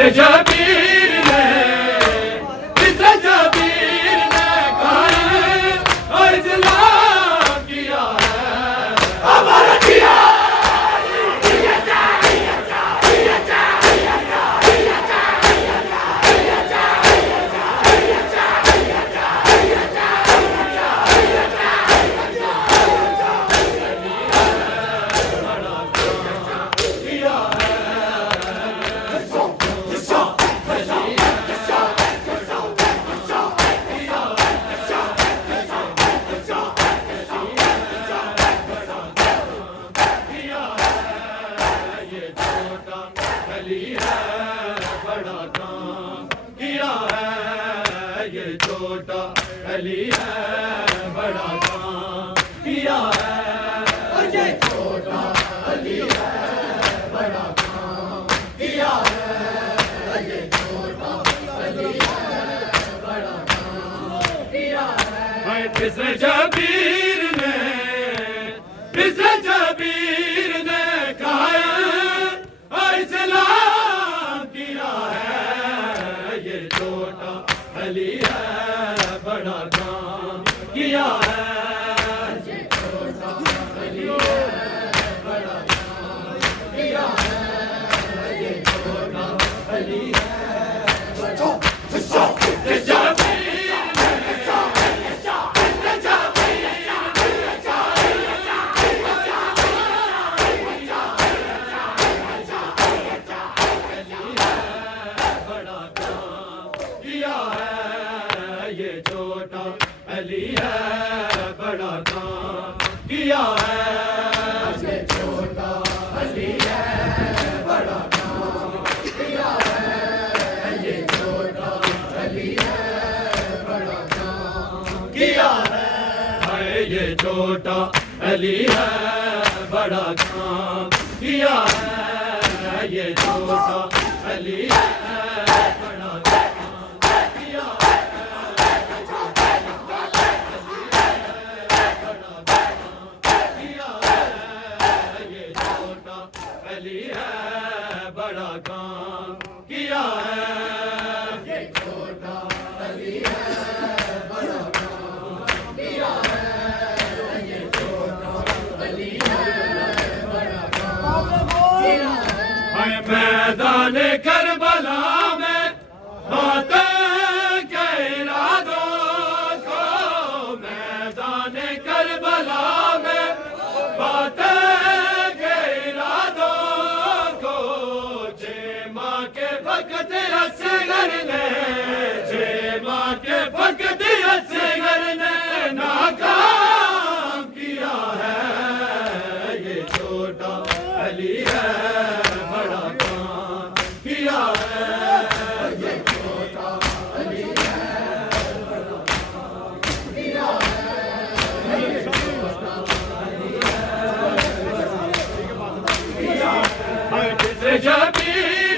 शबीर ने कायम और इस्लाम किया है हमारा किया अली है बड़ा काम किया है ये छोटा अली है बड़ा काम किया है ये छोटा अली है बड़ा काम किया है ये छोटा अली है बड़ा काम किया है किसने शबीर ने किसने शबीर ने कायम इस्लाम किया है ये छोटा अली है बड़ा काम किया है ये छोटा अली है बड़ा काम किया है ये छोटा अली है बड़ा ये छोटा अली है बड़ा काम किया है ये छोटा अली है बड़ा काम किया है ये छोटा अली है बड़ा काम किया है ये छोटा अली है बड़ा काम किया है ये छोटा अली है बड़ा अली है बड़ा काम किया है ये छोटा अली है बड़ा काम किया है ये छोटा अली है बड़ा काम किया है मैदान करबला में बातें के इरादों को मैदान करबला में बातें फकत असगर ने जे माँ के फकत असगर ने नाकाम किया है ये छोटा अली है बड़ा काम किया है ये छोटा अली है बड़ा काम किया है ये छोटा अली है किसे शबीर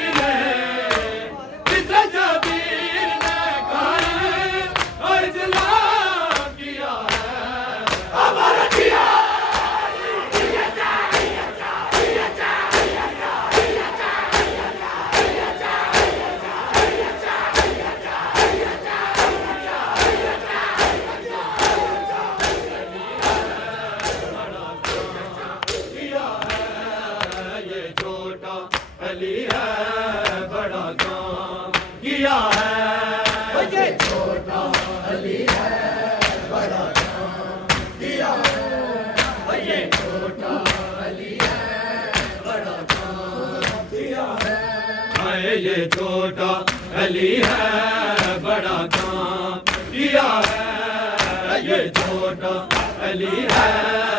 अली है बड़ा काम किया है ये छोटा अली है बड़ा काम किया है ये छोटा अली है बड़ा काम किया है ये छोटा अली है बड़ा काम किया है ये छोटा अली है